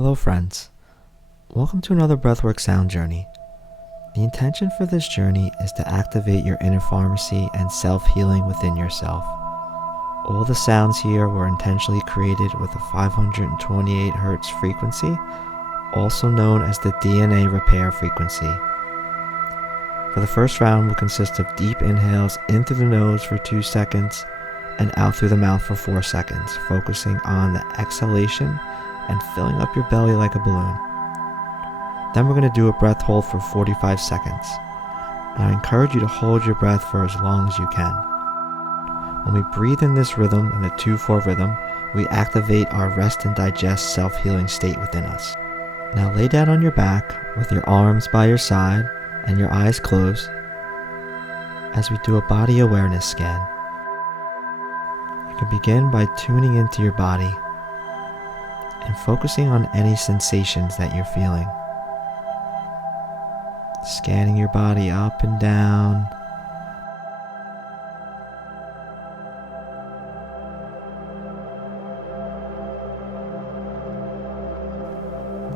Hello friends, welcome to another Breathwork sound journey. The intention for this journey is to activate your inner pharmacy and self-healing within yourself. All the sounds here were intentionally created with a 528 Hz frequency, also known as the DNA repair frequency. For the first round will consist of deep inhales in through the nose for 2 seconds and out through the mouth for 4 seconds, focusing on the exhalation and filling up your belly like a balloon. Then we're going to do a breath hold for 45 seconds. And I encourage you to hold your breath for as long as you can. When we breathe in this rhythm, in the 2-4 rhythm, we activate our rest and digest self-healing state within us. Now lay down on your back with your arms by your side and your eyes closed as we do a body awareness scan. You can begin by tuning into your body and focusing on any sensations that you're feeling. Scanning your body up and down.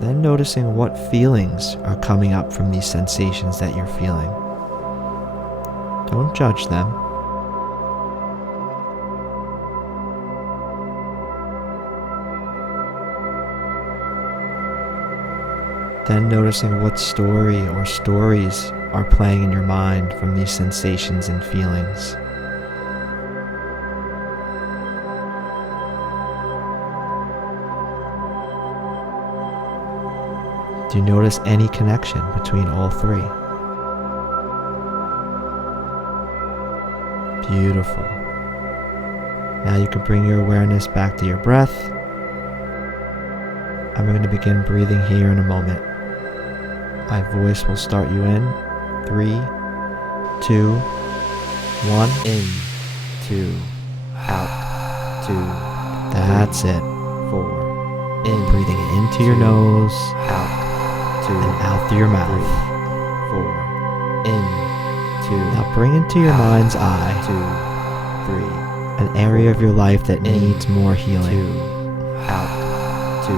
Then noticing what feelings are coming up from these sensations that you're feeling. Don't judge them. Then noticing what story or stories are playing in your mind from these sensations and feelings. Do you notice any connection between all three? Beautiful. Now you can bring your awareness back to your breath. I'm going to begin breathing here in a moment. My voice will start you in 3, 2, 1. In, 2, out, 2. That's it. 4. In, breathing into your nose, out, 2, and out through your mouth. 4. In, 2. Now bring into your mind's eye 2, 3. An area of your life that needs more healing. 2, out, 2,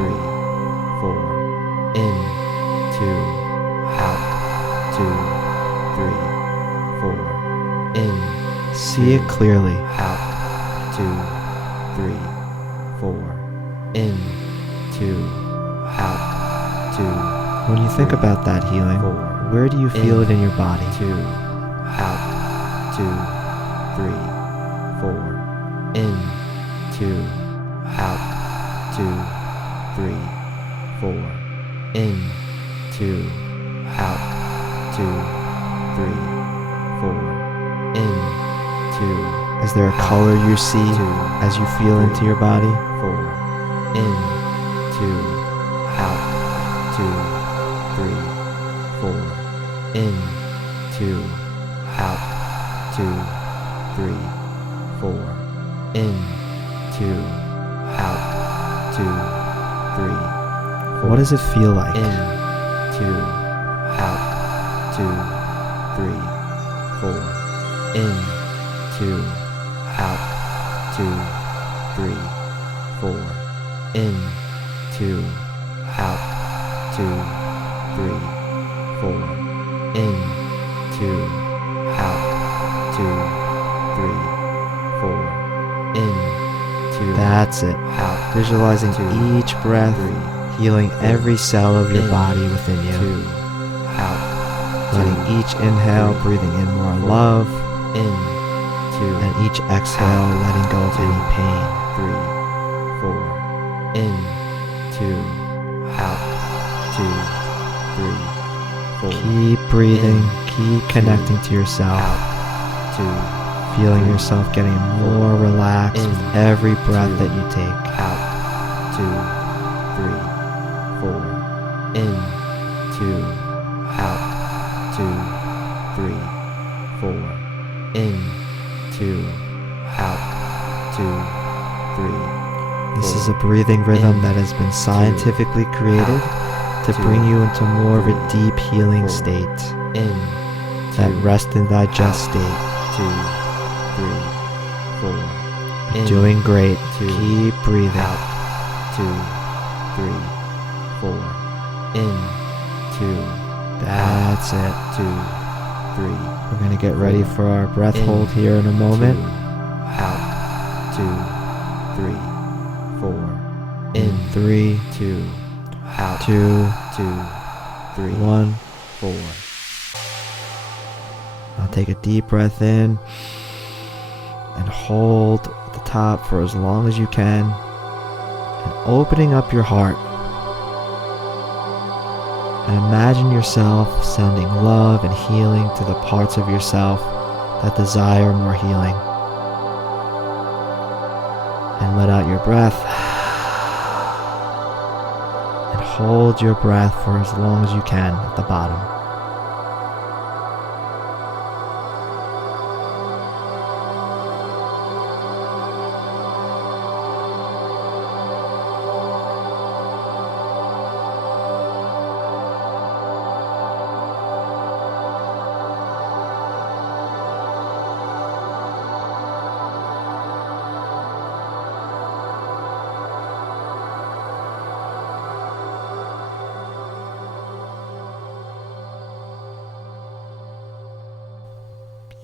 3, 4. In. 2, out, 2, 3, 4, in. See it clearly. Out, 2, 3, 4, in, 2, out, 2. When you think about that healing, 4, where do you feel it in your body? 2, out, 2, 3, 4, in, 2, out, 2, 3, 4, in. 2, out, 2, 3, 4, in, 2. Is there a color you see as you feel into your body? 4, in, 2, out, 2, 3, 4, in, 2, out, 2, 3, 4, in, 2, out, 2, 3, 4. What does it feel like? In. 2, out, 2, 3, 4, in, 2, out, 2, 3, 4, in, 2, out, 2, 3, 4, in, 2, out, 2, 3, 4, in, 2. That's it. Out. Visualizing each breath. Healing every cell of your body within you. 2, out, letting each inhale, breathing in more love. In, 2, and each exhale, letting go of any pain. 3, 4, in, 2, out, 2, 3, 4. Keep breathing, keep connecting to yourself. Out, 2, feeling yourself getting more relaxed with every breath that you take. Out, 2, 3, 4, in, 2, out, 2, 3, 4, in, 2, out, 2, 3. This is a breathing rhythm that has been scientifically created to bring you into more of a deep healing state. In, that rest and digest state. 2, 3, 4. Doing great. Keep breathing. Out, 2, 3, 4. In, 2. That's it. 2, 3. We're going to get ready for our breath hold here in a moment. 2, out. 2, 3, 4. In, 3, 2. Out. 2, 2, 3, 1, 4. Now take a deep breath in and hold at the top for as long as you can, and opening up your heart. And imagine yourself sending love and healing to the parts of yourself that desire more healing. And let out your breath. And hold your breath for as long as you can at the bottom.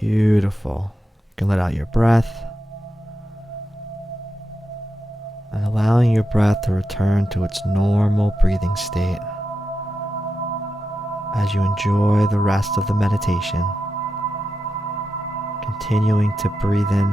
Beautiful. You can let out your breath and allowing your breath to return to its normal breathing state as you enjoy the rest of the meditation, continuing to breathe in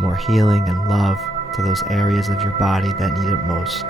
more healing and love to those areas of your body that need it most.